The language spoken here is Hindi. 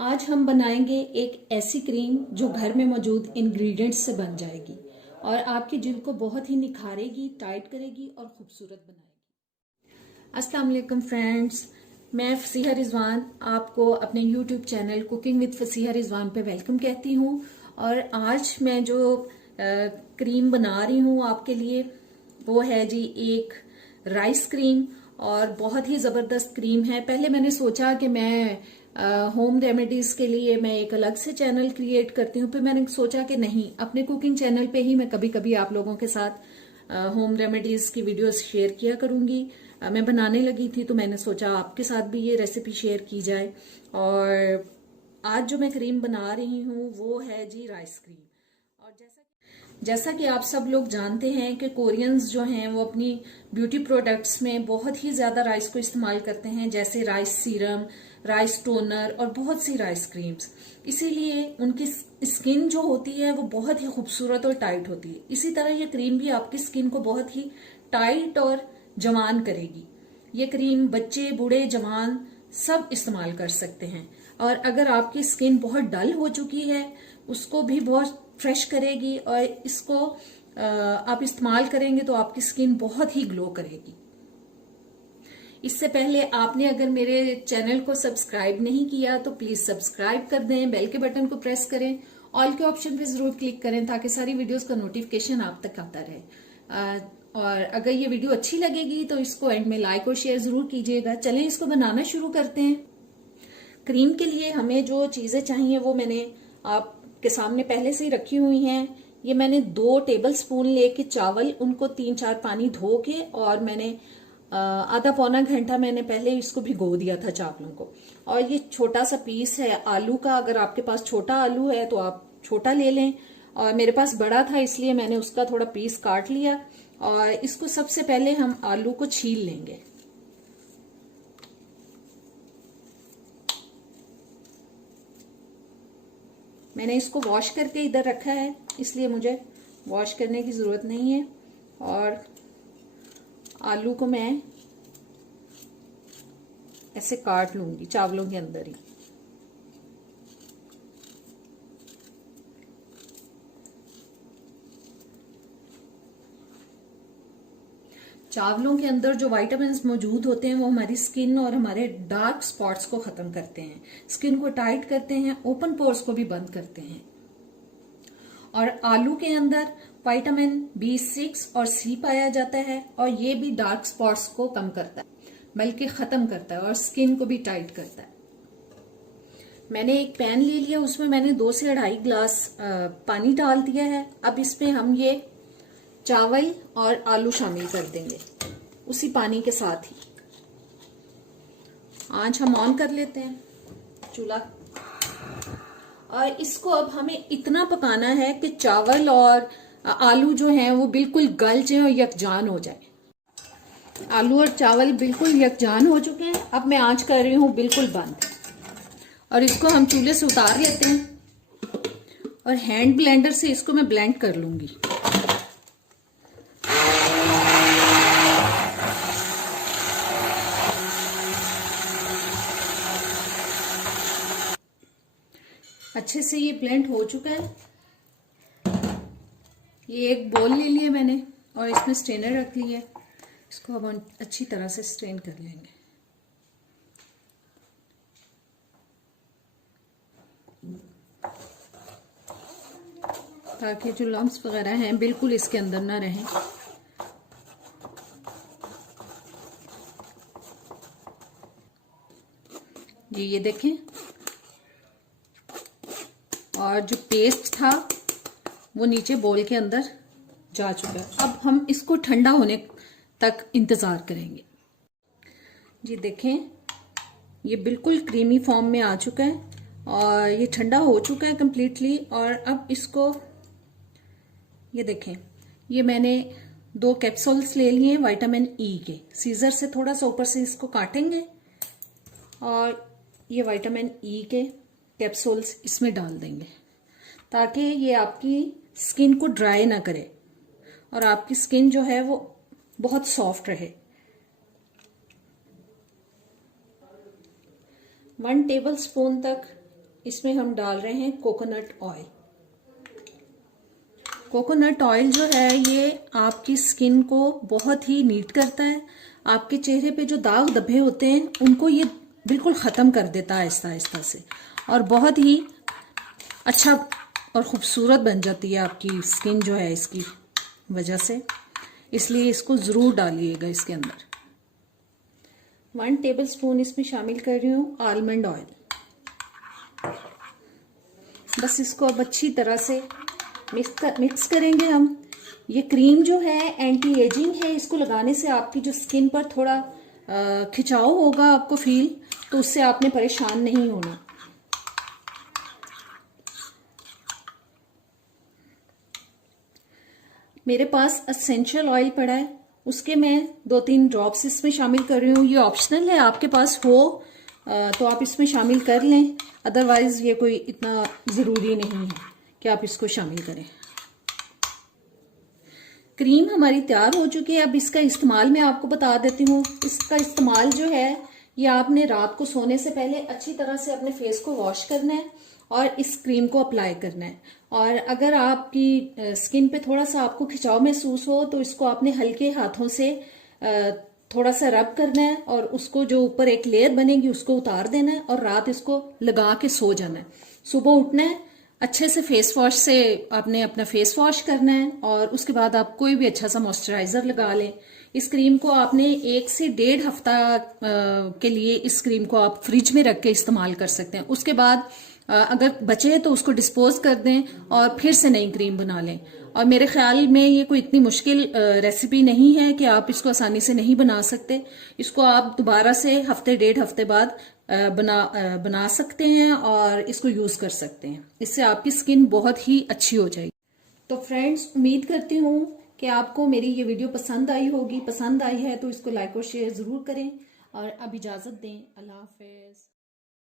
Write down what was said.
आज हम बनाएंगे एक ऐसी क्रीम जो घर में मौजूद इंग्रेडिएंट्स से बन जाएगी और आपकी जिल्द को बहुत ही निखारेगी, टाइट करेगी और खूबसूरत बनाएगी। अस्सलाम वालेकुम फ्रेंड्स, मैं फसीहा रिजवान आपको अपने YouTube channel cooking with Fasiha Rizwan पे वेलकम कहती हूँ। और आज मैं जो क्रीम बना रही हूँ आपके लिए वो है जी एक राइस क्रीम, और बहुत ही ज़बरदस्त क्रीम है। पहले मैंने सोचा कि मैं होम रेमेडीज़ के लिए मैं एक अलग से चैनल क्रिएट करती हूँ, फिर मैंने सोचा कि नहीं, अपने कुकिंग चैनल पे ही मैं कभी कभी आप लोगों के साथ होम रेमेडीज़ की वीडियोस शेयर किया करूँगी। मैं बनाने लगी थी तो मैंने सोचा आपके साथ भी ये रेसिपी शेयर की जाए। और आज जो मैं क्रीम बना रही हूँ वो है जी राइस क्रीम। और जैसा कि आप सब लोग जानते हैं कि कोरियंस जो हैं वो अपनी ब्यूटी प्रोडक्ट्स में बहुत ही ज़्यादा राइस को इस्तेमाल करते हैं, जैसे राइस सीरम, राइस टोनर और बहुत सी राइस क्रीम्स। इसीलिए उनकी स्किन जो होती है वो बहुत ही खूबसूरत और टाइट होती है। इसी तरह ये क्रीम भी आपकी स्किन को बहुत ही टाइट और जवान करेगी। ये क्रीम बच्चे, बूढ़े, जवान सब इस्तेमाल कर सकते हैं। और अगर आपकी स्किन बहुत डल हो चुकी है उसको भी बहुत फ्रेश करेगी, और इसको आप इस्तेमाल करेंगे तो आपकी स्किन बहुत ही ग्लो करेगी। इससे पहले आपने अगर मेरे चैनल को सब्सक्राइब नहीं किया तो प्लीज सब्सक्राइब कर दें, बेल के बटन को प्रेस करें, ऑल के ऑप्शन पे जरूर क्लिक करें ताकि सारी वीडियोस का नोटिफिकेशन आप तक आता रहे। और अगर ये वीडियो अच्छी लगेगी तो इसको एंड में लाइक और शेयर जरूर कीजिएगा। चलें इसको बनाना शुरू करते हैं। क्रीम के लिए हमें जो चीजें चाहिए वो मैंने आपके सामने पहले से ही रखी हुई हैं। ये मैंने 2 टेबल स्पून लेके चावल, उनको 3-4 पानी धो के, और मैंने आधा पौना घंटा मैंने पहले इसको भिगो दिया था चावलों को। और ये छोटा सा पीस है आलू का, अगर आपके पास छोटा आलू है तो आप छोटा ले लें, और मेरे पास बड़ा था इसलिए मैंने उसका थोड़ा पीस काट लिया। और इसको सबसे पहले हम आलू को छील लेंगे। मैंने इसको वॉश करके इधर रखा है इसलिए मुझे वॉश करने की जरूरत नहीं है। और आलू को मैं ऐसे काट लूंगी चावलों के अंदर ही। चावलों के अंदर जो विटामिन्स मौजूद होते हैं वो हमारी स्किन और हमारे डार्क स्पॉट्स को खत्म करते हैं, स्किन को टाइट करते हैं, ओपन पोर्स को भी बंद करते हैं। और आलू के अंदर विटामिन B6 और C पाया जाता है, और ये भी डार्क स्पॉट्स को कम करता है, बल्कि खत्म करता है, और स्किन को भी टाइट करता है। मैंने एक पैन ले लिया, उसमें मैंने 2 से 2.5 गिलास पानी डाल दिया है। अब इसमें हम ये चावल और आलू शामिल कर देंगे उसी पानी के साथ ही। आंच हम ऑन कर लेते हैं चूल्हा, और इसको अब हमें इतना पकाना है कि चावल और आलू जो हैं वो बिल्कुल गल जाए और यकजान हो जाए। आलू और चावल बिल्कुल यकजान हो चुके हैं। अब मैं आंच कर रही हूँ बिल्कुल बंद, और इसको हम चूल्हे से उतार लेते हैं, और हैंड ब्लेंडर से इसको मैं ब्लेंड कर लूंगी। अच्छे से ये ब्लेंड हो चुका है। ये एक बोल ले लिया मैंने और इसमें स्ट्रेनर रख लिया है। इसको अब हम अच्छी तरह से स्ट्रेन कर लेंगे। ताकि जो लम्स वगैरह हैं बिल्कुल इसके अंदर ना रहें। ये देखें, और जो पेस्ट था वो नीचे बोल के अंदर जा चुका है। अब हम इसको ठंडा होने तक इंतजार करेंगे। जी देखें, ये बिल्कुल क्रीमी फॉर्म में आ चुका है और ये ठंडा हो चुका है कम्प्लीटली। और अब इसको ये देखें, ये मैंने 2 कैप्सूल्स ले लिए हैं विटामिन E के। सीजर से थोड़ा सा ऊपर से इसको काटेंगे और ये विटामिन E के कैप्सूल्स इसमें डाल देंगे ताकि ये आपकी स्किन को ड्राई ना करे और आपकी स्किन जो है वो बहुत सॉफ्ट रहे। 1 टेबल स्पून तक इसमें हम डाल रहे हैं कोकोनट ऑयल। कोकोनट ऑयल जो है ये आपकी स्किन को बहुत ही नीट करता है। आपके चेहरे पे जो दाग धब्बे होते हैं उनको ये बिल्कुल ख़त्म कर देता है आहिस्ता आहिस्ता से, और बहुत ही अच्छा और ख़ूबसूरत बन जाती है आपकी स्किन जो है इसकी वजह से। इसलिए इसको ज़रूर डालिएगा। इसके अंदर 1 टेबलस्पून इसमें शामिल कर रही हूँ आलमंड ऑयल। बस इसको अब अच्छी तरह से मिक्स करेंगे हम। ये क्रीम जो है एंटी एजिंग है, इसको लगाने से आपकी जो स्किन पर थोड़ा खिंचाव होगा आपको फील, तो उससे आपने परेशान नहीं होना। मेरे पास एसेंशियल ऑयल पड़ा है, उसके मैं 2-3 ड्रॉप्स इसमें शामिल कर रही हूँ। ये ऑप्शनल है, आपके पास हो तो आप इसमें शामिल कर लें, अदरवाइज ये कोई इतना ज़रूरी नहीं है कि आप इसको शामिल करें। क्रीम हमारी तैयार हो चुकी है। अब इसका इस्तेमाल मैं आपको बता देती हूँ। इसका इस्तेमाल जो है ये आपने रात को सोने से पहले अच्छी तरह से अपने फेस को वॉश करना है और इस क्रीम को अप्लाई करना है। और अगर आपकी स्किन पे थोड़ा सा आपको खिंचाव महसूस हो तो इसको आपने हल्के हाथों से थोड़ा सा रब करना है और उसको जो ऊपर एक लेयर बनेगी उसको उतार देना है और रात इसको लगा के सो जाना है। सुबह उठना है, अच्छे से फेस वॉश से आपने अपना फेस वॉश करना है और उसके बाद आप कोई भी अच्छा सा मॉइस्चराइजर लगा लें। इस क्रीम को आपने 1 से 1.5 हफ्ता के लिए इस क्रीम को आप फ्रिज में रख के इस्तेमाल कर सकते हैं। उसके बाद अगर बचे तो उसको डिस्पोज कर दें और फिर से नई क्रीम बना लें। और मेरे ख्याल में ये कोई इतनी मुश्किल रेसिपी नहीं है कि आप इसको आसानी से नहीं बना सकते। इसको आप दोबारा से हफ्ते 1.5 हफ्ते बाद बना सकते हैं और इसको यूज कर सकते हैं। इससे आपकी स्किन बहुत ही अच्छी हो जाएगी। तो फ्रेंड्स, उम्मीद करती हूँ कि आपको मेरी ये वीडियो पसंद आई होगी। पसंद आई है तो इसको लाइक और शेयर जरूर करें और अब इजाजत दें। अल्लाह हाफिज।